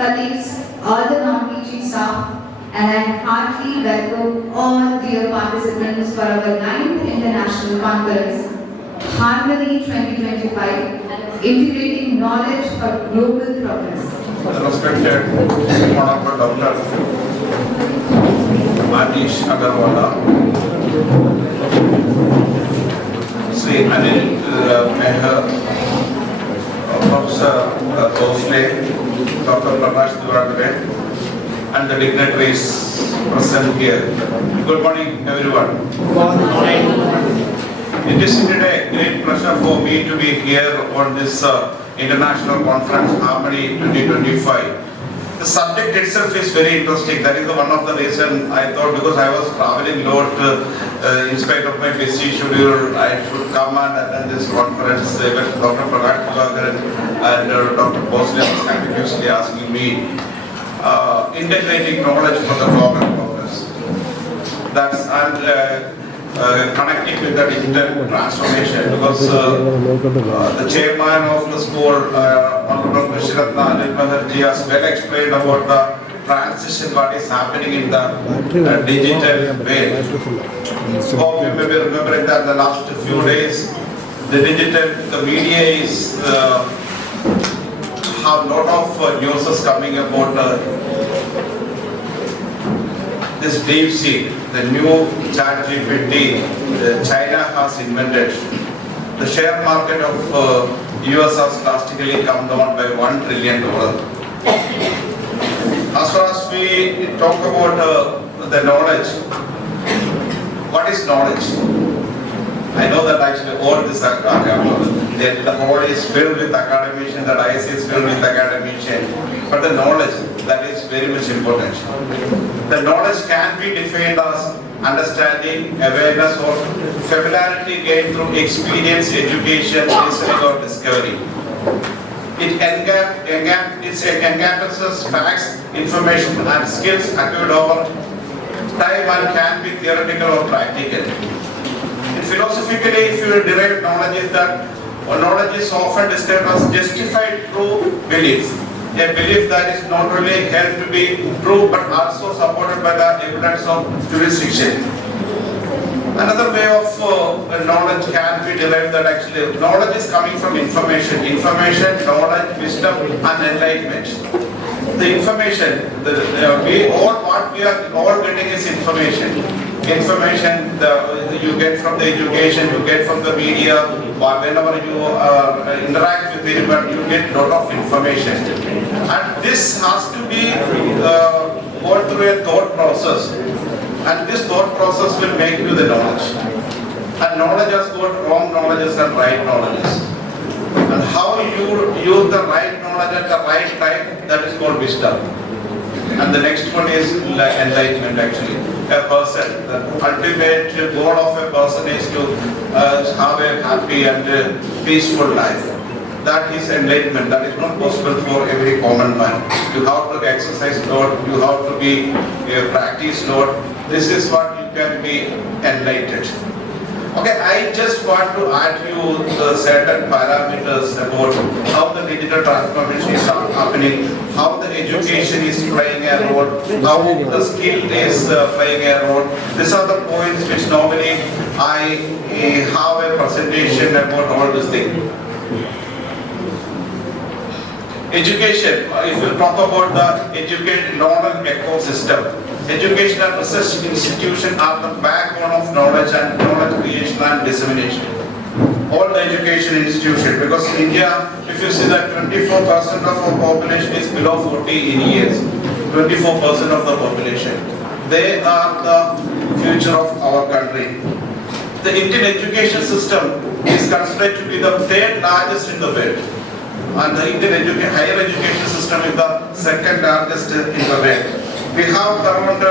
colleagues, all the non-teaching staff, and I heartily welcome all dear participants for our 9th International Conference, Harmony 2025, Integrating Knowledge for Global Progress. Respected Honorable Dr. Manish Agarwala, Sri Anil Mehar, Professor Bhosle, Dr. Prakash Duragave, and the dignitaries present here. Good morning, everyone. Good morning. It is today a great pleasure for me to be here on this international conference, Harmony 2025. The subject itself is very interesting. That is one of the reasons I thought, because I was traveling a lot, in spite of my busy schedule, I should come and attend this conference. Dr. Prakash Duragave and Dr. Bhosle was continuously asking me, integrating knowledge for the global progress. That's connecting with the digital transformation, because the chairman of the school, Honorable Krishnaratna Anil Maharji, has well explained about the transition what is happening in the digital way. So you may be remembering that the last few days, the media is have a lot of news coming about this deep sea, the new ChatGPT China has invented. The share market of US has drastically come down by $1 trillion. As far as we talk about the knowledge, what is knowledge? I know that actually all this the whole is filled with academicians, the diocese is filled with academicians, but the knowledge, that is very much important. The knowledge can be defined as understanding, awareness, or familiarity gained through experience, education, listening, or discovery. It encompasses facts, information, and skills acquired over time and can be theoretical or practical. Philosophically, if you derive knowledge, is that knowledge is often described as justified true belief. A belief that is not only held to be true but also supported by the evidence of jurisdiction. Another way of knowledge can be derived that actually knowledge is coming from information. Information, knowledge, wisdom, and enlightenment. The information, what we are all getting is information. Information you get from the education, you get from the media, or whenever you interact with anyone, you get a lot of information. And this has to be gone through a thought process. And this thought process will make you the knowledge. And knowledge has got wrong knowledges and right knowledges. And how you use the right knowledge at the right time, that is called wisdom. And the next one is enlightenment actually. A person, the ultimate goal of a person is to have a happy and peaceful life. That is enlightenment. That is not possible for every common man. You have to exercise Lord, you have to be practice Lord. This is what you can be enlightened. Okay, I just want to add you certain parameters about how the digital transformation is happening, how the education is playing a role, how the skill is playing a role. These are the points which normally I have a presentation about all these things. Education, if you talk about the educated knowledge ecosystem, education and research institutions are the backbone of knowledge and knowledge creation and dissemination. All the education institutions, because in India, if you see that 24% of our population is below 40 in years, 24% of the population. They are the future of our country. The Indian education system is considered to be the third largest in the world. And the Indian higher education system is the second largest in the world. We have around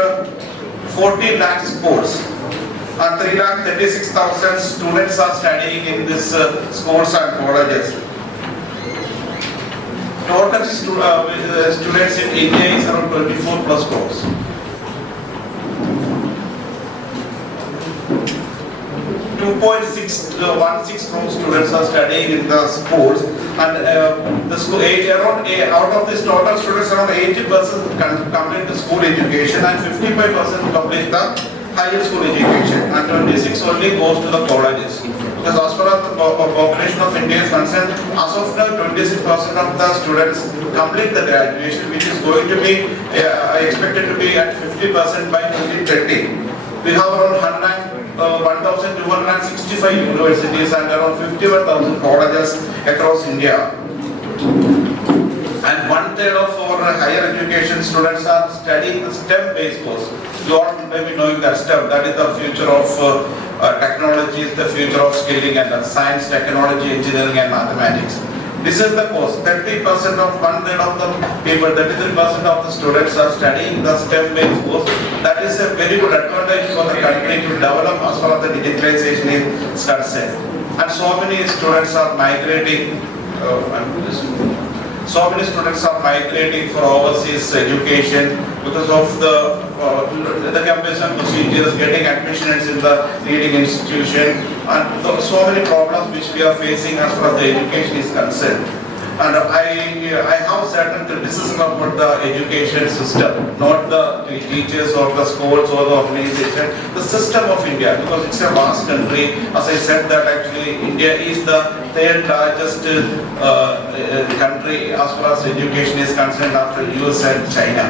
14 lakh schools and 3,36,000 students are studying in these schools and colleges. Total students in India is around 24 plus crores. 2.616 crore students are studying in the schools, and the school out of this total students, around 80% complete the school education and 55% complete the higher school education, and 26 only goes to the colleges. Because as far as the population of India is concerned, as of now 26% of the students complete the graduation, which is going to be expected to be at 50% by 2030. We have around 1,265 universities and around 51,000 colleges across India. And 1/3 of our higher education students are studying the STEM-based course. You all may be knowing that STEM, that is the future of technology, is the future of skilling and science, technology, engineering and mathematics. This is the course. 30% of 1/3 of the people, 33% of the students are studying the STEM-based course. That is a very good advantage for the country to develop as far as the digitalization is concerned. And so many students are migrating. So many students are migrating for overseas education because of the comparison procedures, getting admissions in the leading institution, and so many problems which we are facing as far as the education is concerned. And I have certain criticism about the education system, not the teachers or the schools or the organization, the system of India, because it's a vast country. As I said that actually India is the third largest country as far as education is concerned after US and China.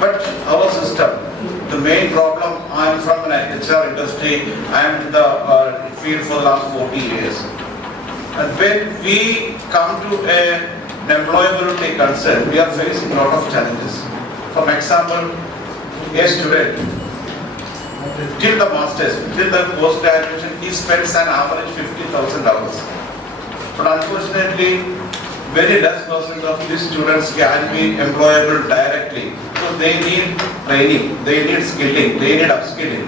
But our system, the main problem, I am from an HR industry, I am in the field for the last 40 years. And when we come to an employability concern, we are facing a lot of challenges. For example, a student, till the masters, till the post-graduation, he spends an average $50,000. But unfortunately, very less percent of these students can be employable directly. So they need training, they need skilling, they need upskilling.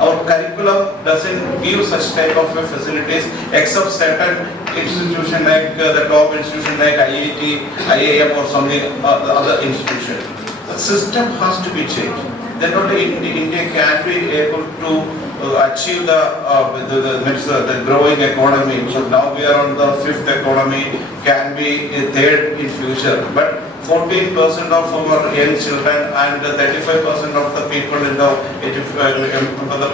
Our curriculum doesn't give such type of facilities except certain institutions like the top institution like IIT, IIM or something, the other institution. The system has to be changed. Then only India can be able to achieve the growing economy. So now we are on the 5th economy, can be third in future. But 14% of our young children and 35% of the people in the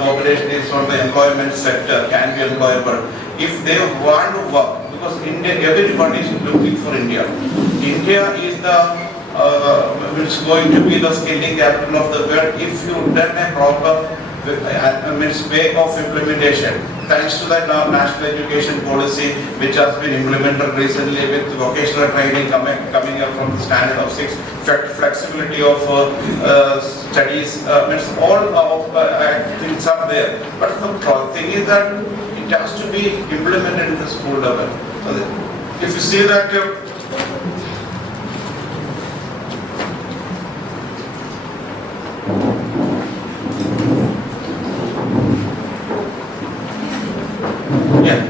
population is on the employment sector, can be employable. If they want to work, because India, everyone is looking for India. India is the which is going to be the skilling capital of the world if you done a proper way of implementation. Thanks to the national education policy which has been implemented recently with vocational training coming up from the standard of 6, flexibility of studies, all things are there. But the thing is that it has to be implemented at the school level. If you see that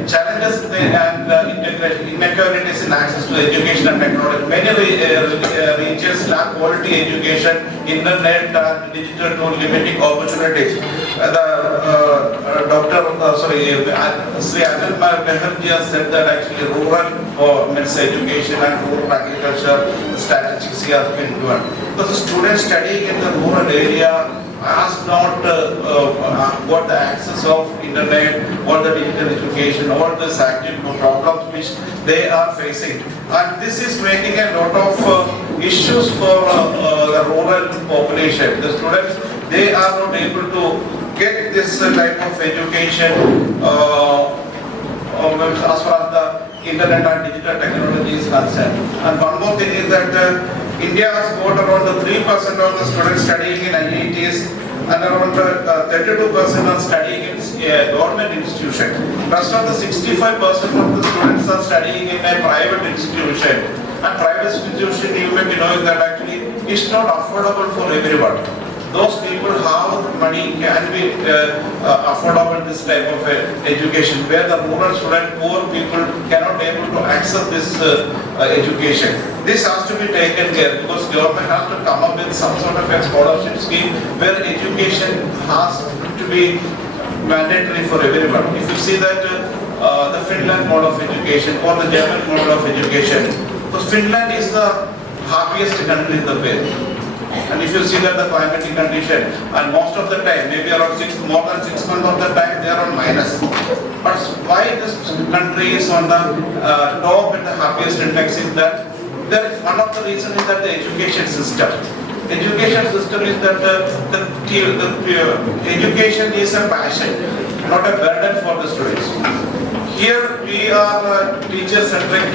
challenges and inequalities in access to education and technology. Many regions lack quality education, internet and digital tool limiting opportunities. Sri Anil Banerjee has said that actually rural education and rural agriculture statistics has been given. Because the students studying in the rural area has not got the access of internet or the digital education or the active problems which they are facing, and this is making a lot of issues for the rural population. The students, they are not able to get this type of education as far as the internet and digital technology is concerned. And one more thing is that India has got around 3% of the students studying in IITs and around 32% are studying in government institution. Rest of the 65% of the students are studying in a private institution. And private institution, you may be knowing that actually is not affordable for everyone. Those people have money can be affordable this type of education, where the rural student, poor people cannot able to access this education. This has to be taken care because government has to come up with some sort of a scholarship scheme where education has to be mandatory for everyone. If you see that the Finland mode of education or the German mode of education, so Finland is the happiest country in the world. And if you see that the climatic condition, and most of the time, maybe around more than 6 months of the time, they are on minus. But why this country is on the top in the happiest index is that one of the reasons is that the education system. Education system is that the education is a passion, not a burden for the students. Here we are teacher-centric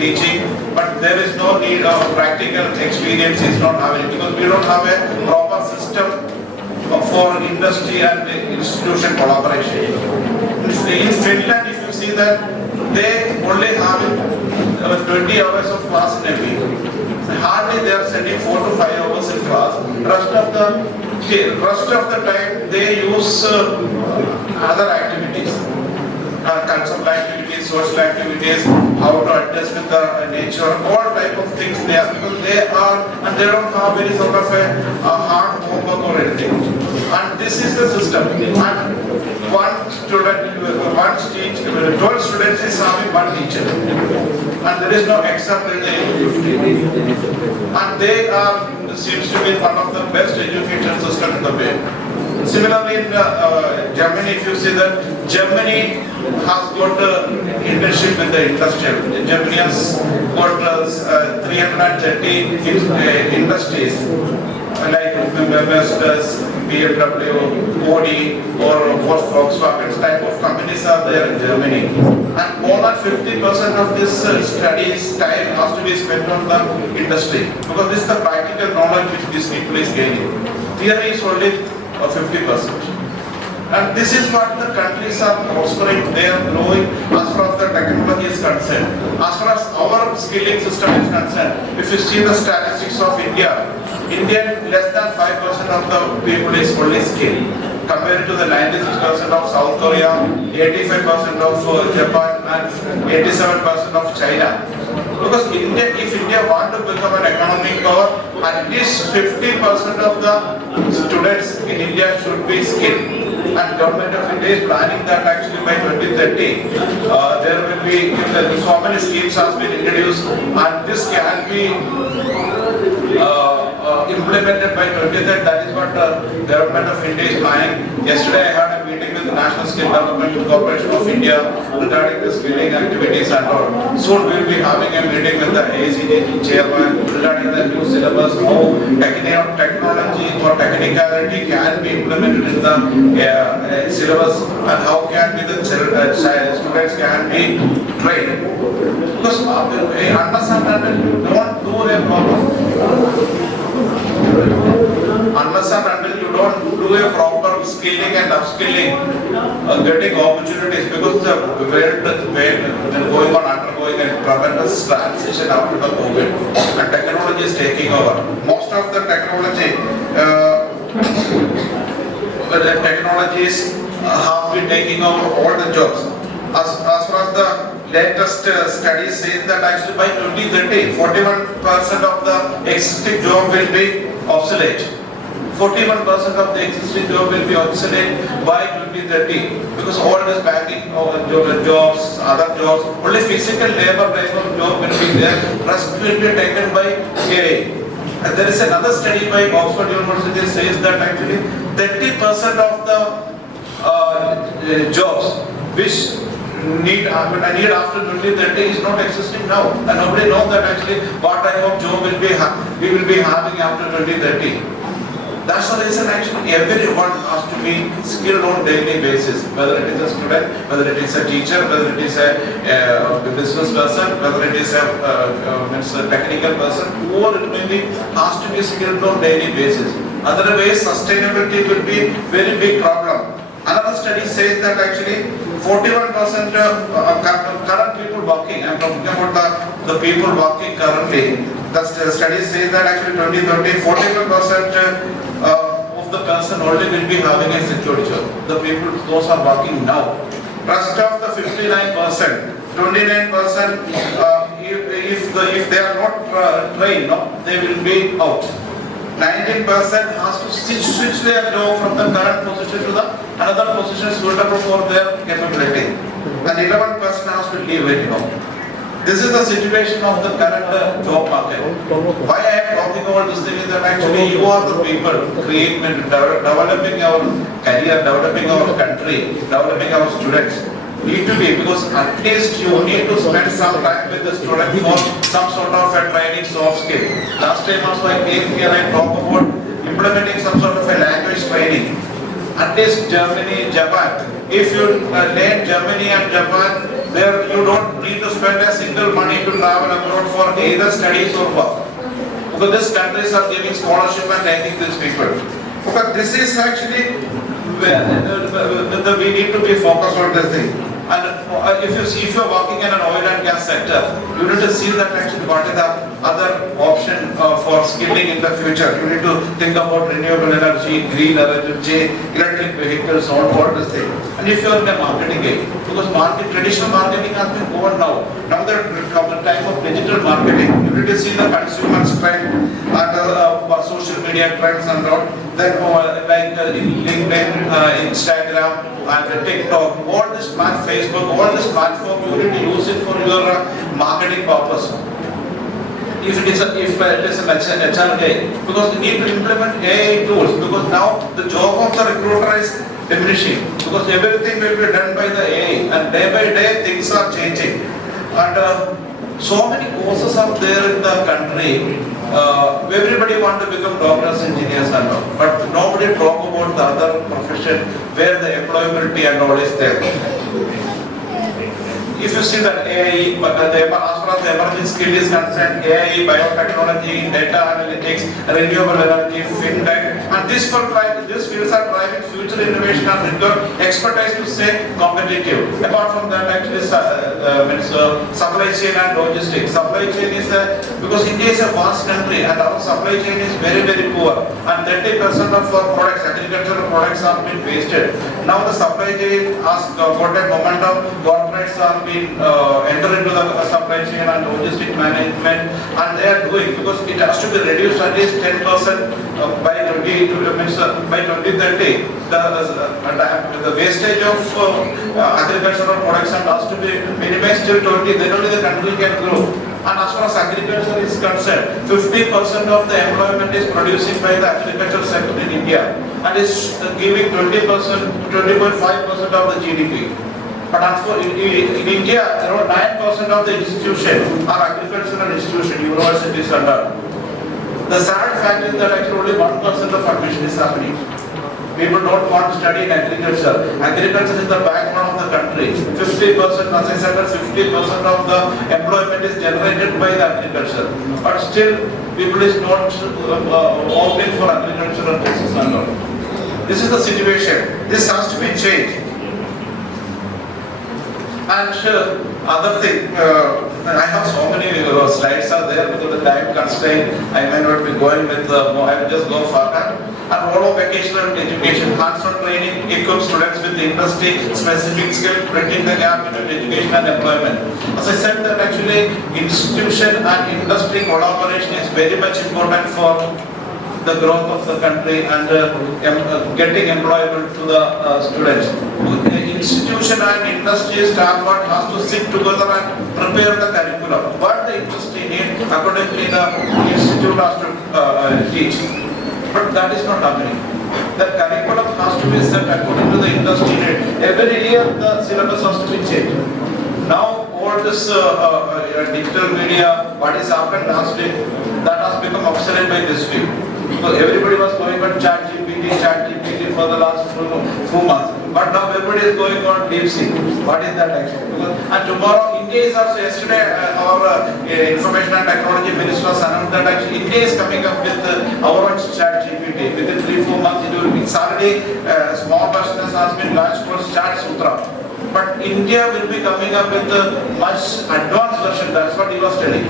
teaching, but there is no need of practical experience is not having because we don't have a proper system for industry and institution collaboration. In Finland, if you see that they only have 20 hours of class in a week. Hardly they are sending 4 to 5 hours in class. Rest of the time they use other activities. Cultural activities, social activities, how to adjust with the nature, all type of things they are because they are and they don't have any sort of a hard homework or anything. And this is the system. And one student, 12 students is having one teacher, and there is no exam in the 50. And they are seems to be one of the best education system in the world. Similarly, in Germany, if you see that Germany has got internship with the industrial. Germany has got 330 industries like Mercedes, BMW, Audi, or Volkswagen type of companies are there in Germany. And more than 50% of this studies time has to be spent on the industry because this is the practical knowledge which these people is gaining. Theory is only 50%. And this is what the countries are prospering, they are growing as far as the technology is concerned. As far as our skilling system is concerned, if you see the statistics of India, less than 5% of the people is only skilled. Compared to the 96% of South Korea, 85% of Japan and 87% of China. Because if India wants to become an economic power, at least 50% of the students in India should be skilled. And government of India is planning that actually by 2030, there will be so many schemes have been introduced, and this can be implemented by 2030. That is what government of India is planning. Yesterday I had a meeting with the National Skill Development Corporation of India regarding the skilling activities and all. Soon we will be having a meeting with the ACDG chairman regarding the new syllabus, how technology or technicality can be implemented in the syllabus and how can be the students can be trained. Because unless and until you don't do a proper skilling and upskilling, getting opportunities because the world going on undergoing a tremendous transition after the COVID and technology is taking over. Most of the technologies have been taking over all the jobs. As far as the latest studies say that actually by 2030, 41% of the existing job will be obsolete. 41% of the existing job will be obsolete by 2030 because all this banking jobs, other jobs, only physical labor type of job will be there. Rest will be taken by AI. And there is another study by Oxford University says that actually 30% of the jobs which need after 2030 is not existing now, and nobody knows that actually what type of job we will be having after 2030. That's the reason actually everyone has to be skilled on daily basis, whether it is a student, whether it is a teacher, whether it is a business person, whether it is a technical person, whoever it may be, has to be skilled on daily basis. Otherwise, sustainability will be very big problem. Another study says that actually 41% current people working, I'm talking about the people working currently, the study says that actually 2030, 41% of the person only will be having a secured job. The people, those are working now. Rest of the 59%, 29%, if they are not trained, no, they will be out. 19% has to switch their job from the current position to the another position suitable for their capability. And 11% has to leave it now. This is the situation of the current job market. Why I am talking about this thing is that actually you are the people developing our career, developing our country, developing our students. Need to be, because at least you need to spend some time with the student for some sort of a training soft skill. Last time also I came here and talked about implementing some sort of a language training. At least Germany, Japan. If you learn Germany and Japan, there you don't need to spend a single money to travel abroad for either studies or work. Because these countries are giving scholarship and training these people. Because this is actually we need to be focused on this thing. And if you're working in an oil and gas sector, you need to see that actually what is the other option for skilling in the future. You need to think about renewable energy, green energy, electric vehicles, all this thing. And if you're in a marketing game, because traditional marketing has been over now. Now the time of digital marketing, you need to see the consumer's trend and social media trends and all. Then like LinkedIn, Instagram, and TikTok, all this Facebook, all this platform, you need to use it for your marketing purpose. If it is an HR day, because you need to implement AI tools, because now the job of the recruiter is diminishing, because everything will be done by the AI, and day by day things are changing. And so many courses are there in the country. Everybody want to become doctors, engineers and all, but nobody talk about the other profession where the employability and all is there. If you see that AI, as far as the emerging skill is concerned, AI, biotechnology, data analytics, renewable energy, fintech, and these fields are driving future innovation and require expertise to stay competitive. Apart from that, actually, supply chain and logistics. Supply chain is because India is a vast country and our supply chain is very, very poor, and 30% of our products, agricultural products, are being wasted. Now the supply chain has got a momentum. Corporates are being enter into the supply chain and logistic management, and they are doing, because it has to be reduced at least 10% by 2030. The wastage of agricultural products and has to be minimized till 20. Then only the country can grow. And as far as agriculture is concerned, 50% of the employment is producing by the agricultural sector in India, and is giving 20%, 20.5% of the GDP. But in India, around 9% of the institutions are agricultural institutions, universities and all. The sad fact is that actually only 1% of admission is happening. People don't want to study in agriculture. Agriculture is the backbone of the country. 50%, as I said, 50% of the employment is generated by the agriculture. But still, people is not opting for agricultural courses and all. This is the situation. This has to be changed. And other thing, I have so many slides are there because the time constraint. I may not be going with I will just go further. And role of vocational education, hands-on training equips students with industry-specific skill, bridging the gap between education and employment. As I said, that actually institution and industry collaboration is very much important for the growth of the country and getting employment to the students. The institution and industry staff has to sit together and prepare the curriculum. What the industry needs, accordingly the institute has to teach. But that is not happening. The curriculum has to be set according to the industry need. Every year the syllabus has to be changed. Now all this digital media, what is happened last week, that has become obsolete by this week. Because everybody was going on chat GPT for the last few months. But now everybody is going on DeepSeek. What is that actually? And tomorrow, India is also, yesterday, our information and technology minister has announced that actually India is coming up with our own chat GPT. Within 3-4 months, it will be. It's already small version has been launched called Chat Sutra. But India will be coming up with a much advanced version. That's what he was telling.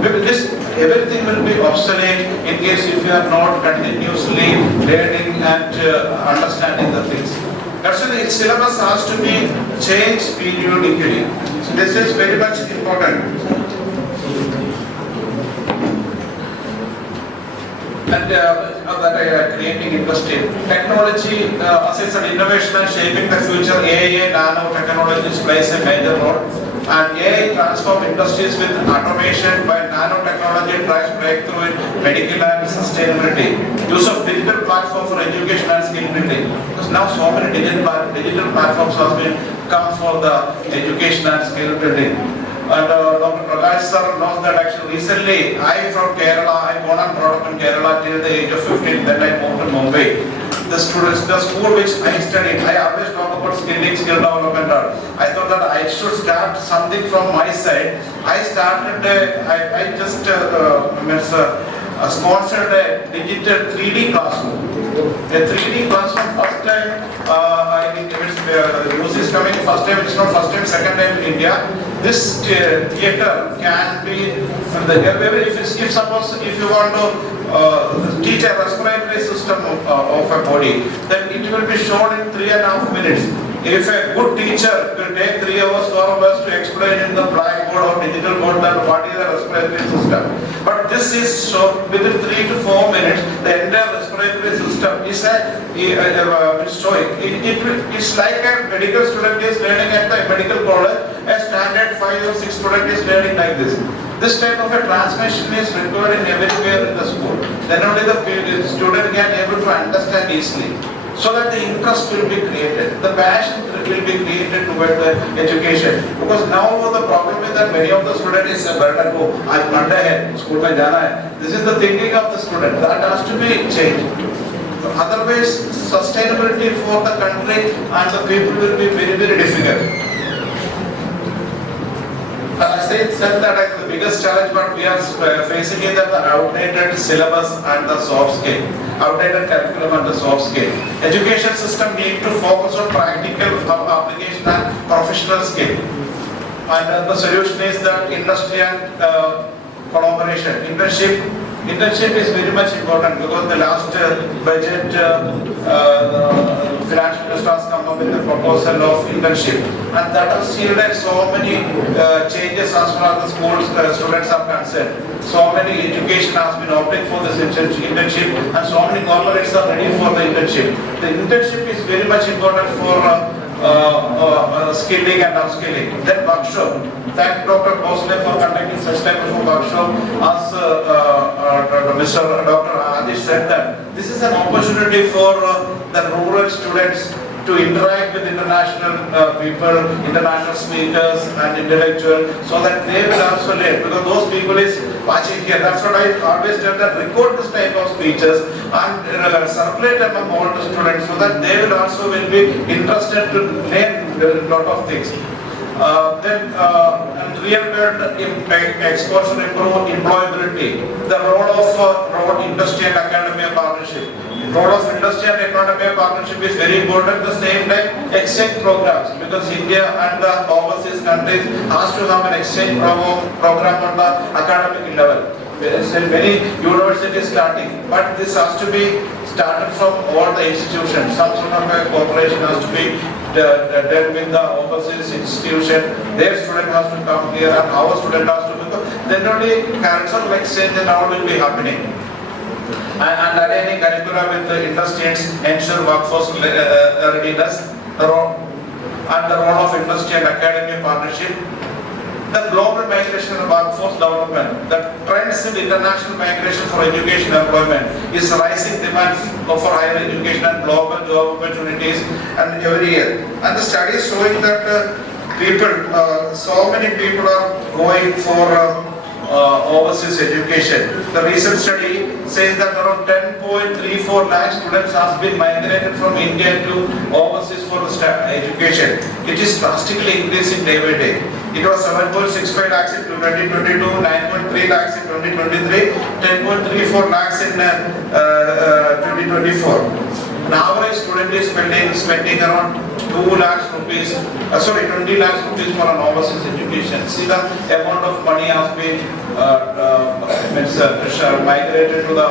Everything will be obsolete in case if you are not continuously learning and understanding the things. That's why the syllabus has to be changed periodically. So this is very much important. and that are creating industry. Technology, as I said, innovation and shaping the future. AI, nanotechnologies plays a major role. And AI transform industries with automation, while nanotechnology drives breakthrough in medical and sustainability. Use of digital platform for education and skill building. Because now so many digital platforms have been come for the education and skill building. And Dr. Prakash sir knows that actually recently I from Kerala, I born and brought up in Kerala till the age of 15, then I moved to Mumbai. The school which I studied, I always talk about skilling, skill development. I thought that I should start something from my side. I started, I just sponsored a digital 3D classroom. A 3D classroom, first time, news is coming, first time, it's not first time, second time in India. This theater can be, if suppose if you want to teach a respiratory system of a body, then it will be shown in 3.5 minutes. If a good teacher will take 3 hours, 4 hours to explain in the blackboard or digital board that what is the respiratory system. But this is shown within 3 to 4 minutes, the entire respiratory system is showing. It's like a medical student is learning at the medical college, a standard 5 or 6 student is learning like this. This type of a transmission is required in everywhere in the school. Then only the student can able to understand easily. So that the interest will be created, the passion will be created toward the education. Because now the problem is that many of the students is burden ko aaj Monday hai, school mein jana hai. This is the thinking of the student. That has to be changed. Otherwise, sustainability for the country and the people will be very, very difficult. I said that the biggest challenge what we are facing is that the outdated syllabus and the soft skill, outdated curriculum and the soft skill. Education system need to focus on practical application and professional skill. And the solution is that industry and collaboration. Internship is very much important because the last budget, the finance minister has come up with a proposal of internship, and that has yielded so many changes as far as the schools students are concerned. So many education has been opting for this internship, and so many corporates are ready for the internship. The internship is very much important for skilling and upskilling. Then workshop. Thank Dr. Bosle for conducting such type of workshop. As Dr. Adish said that this is an opportunity for the rural students to interact with international people, international speakers and intellectuals, so that they will also learn. Because those people is watching here. That's what I always tell them, record this type of speeches and circulate among all the students, so that they will also will be interested to learn a lot of things. Then real world exposure improve employability. The role of road industry and academia partnership. Role of industry and academia partnership is very important. At the same time, exchange programs, because India and the overseas countries has to have an exchange program on the academic level. Many universities starting, but this has to be started from all the institutions. Some sort of a cooperation has to be done with the overseas institution. Their student has to come here and our student has to come. Then only cultural exchange and all will be happening. And aligning curricula with the industries ensure workforce readiness. The role of industry and academia partnership. The global migration and workforce development. The trends in international migration for education and employment is rising demand for higher education and global job opportunities and every year. And the study is showing that so many people are going for overseas education. The recent study says that around 10.34 lakh students have been migrated from India to overseas for the education. It is drastically increasing day by day. It was 7.65 lakhs in 2022, 9.3 lakhs in 2023, 10.34 lakhs in 2024. An average student is spending around 20 lakhs rupees for an overseas education. See the amount of money has been migrated to the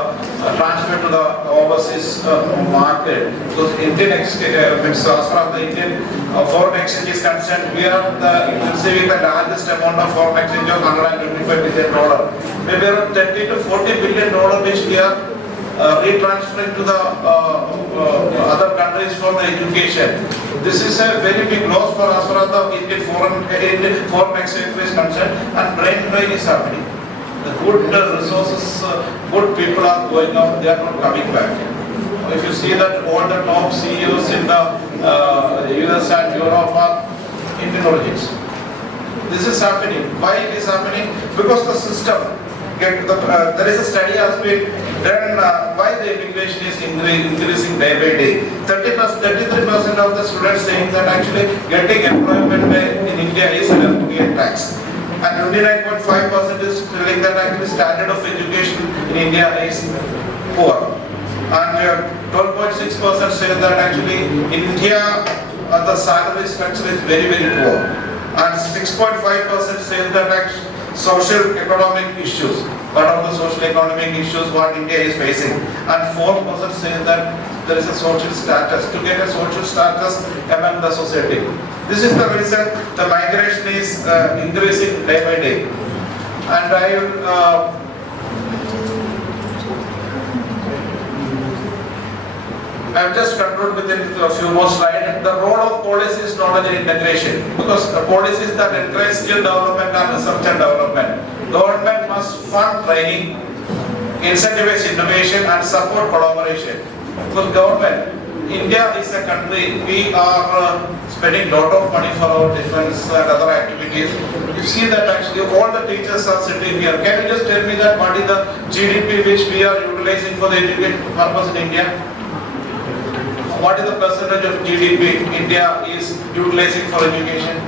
transferred to the overseas market. Because Indian as far as the Indian foreign exchange is concerned, we are receiving the largest amount of foreign exchange of $125 billion. Maybe around $30 to $40 billion which we are retransferring to the other countries for the education. This is a very big loss for as far as the Indian foreign exchange is concerned, and brain drain is happening. The good resources, good people are going out, they are not coming back. If you see that all the top CEOs in the US and Europe are Indian origins. This is happening. Why it is happening? Because the system, there is a study has been done why the immigration is increasing day by day. 33% of the students saying that actually getting employment in India is enough to get tax. And 29.5% is telling that actually standard of education in India is poor. And 12.6% say that actually in India the salary structure is very poor. And 6.5% say that social economic issues, part of the social economic issues what India is facing. And 4% say that there is a social status, to get a social status among the society. This is the reason the migration is increasing day by day. And I will I'll just conclude within a few more slides. The role of policy is knowledge and integration, because the policies that encourage skill development and research and development. Government must fund training, incentivize innovation and support collaboration. Because government, India is a country, we are spending a lot of money for our defense and other activities. You see that actually all the teachers are sitting here. Can you just tell me that what is the GDP which we are utilizing for the education purpose in India? What is the percentage of GDP India is utilizing for education?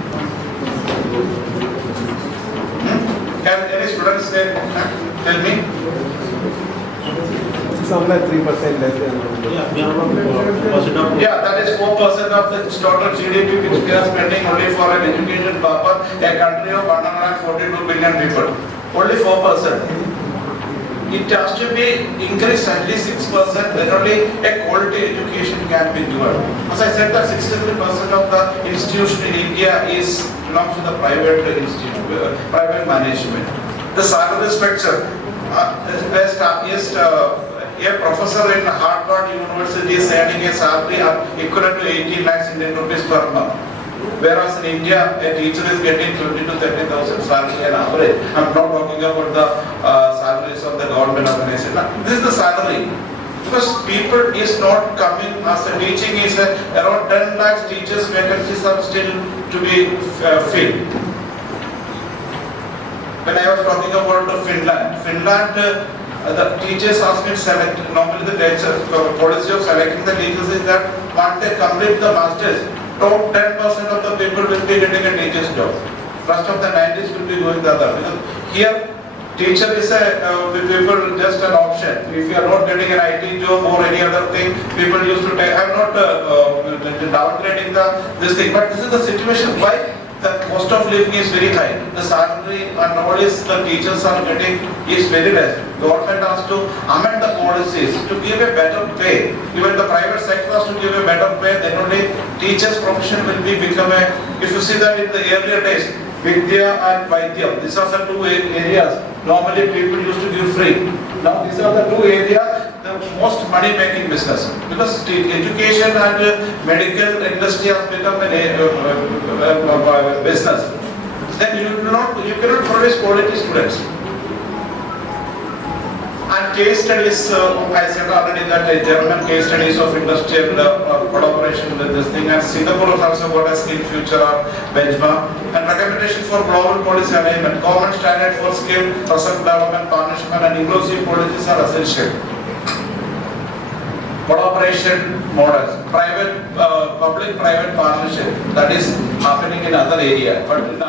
Can any students tell me? Somewhere 3% less than. Yeah, that is 4% of the total GDP which we are spending only for an education purpose. A country of 142 billion people, only 4%. It has to be increased at least 6%, then only a quality education can be given. As I said, that 63% of the institution in India belongs to the private institute, private management. The salary structure, a professor in Harvard University is earning a salary equivalent to 18 lakhs Indian rupees per month. Whereas in India, a teacher is getting 20 to 30,000 salary on average. I'm not talking about the salaries of the government organization. This is the salary. Because people is not coming as a teaching is around 10 lakhs teachers vacancies are still to be filled. When I was talking about Finland, the teachers have been selected. Normally the policy of selecting the teachers is that once they complete the masters, top 10% of the people will be getting a teacher's job. Rest of the 90s will be going the other. Because here, teacher is people just an option. If you are not getting an IT job or any other thing, people used to take. I'm not downgrading this thing, but this is the situation. Why? The cost of living is very high. The salary and all is the teachers are getting is very less. Government has to amend the policies to give a better pay. Even the private sector has to give a better pay. Then only teachers' profession will become a. If you see that in the earlier days, Vidya and Vaidya, these are the two areas. Normally people used to give free. Now these are the two areas, the most money-making business. Because education and medical industry has become a business. Then you cannot produce quality students. And case studies, I said already that German case studies of industrial collaboration with this thing, and Singapore has also got a skill future benchmark, and recommendation for global policy alignment, common standard for skill, research development, partnership and inclusive policies are essential. Collaboration models, public-private partnership, that is happening in other areas, but in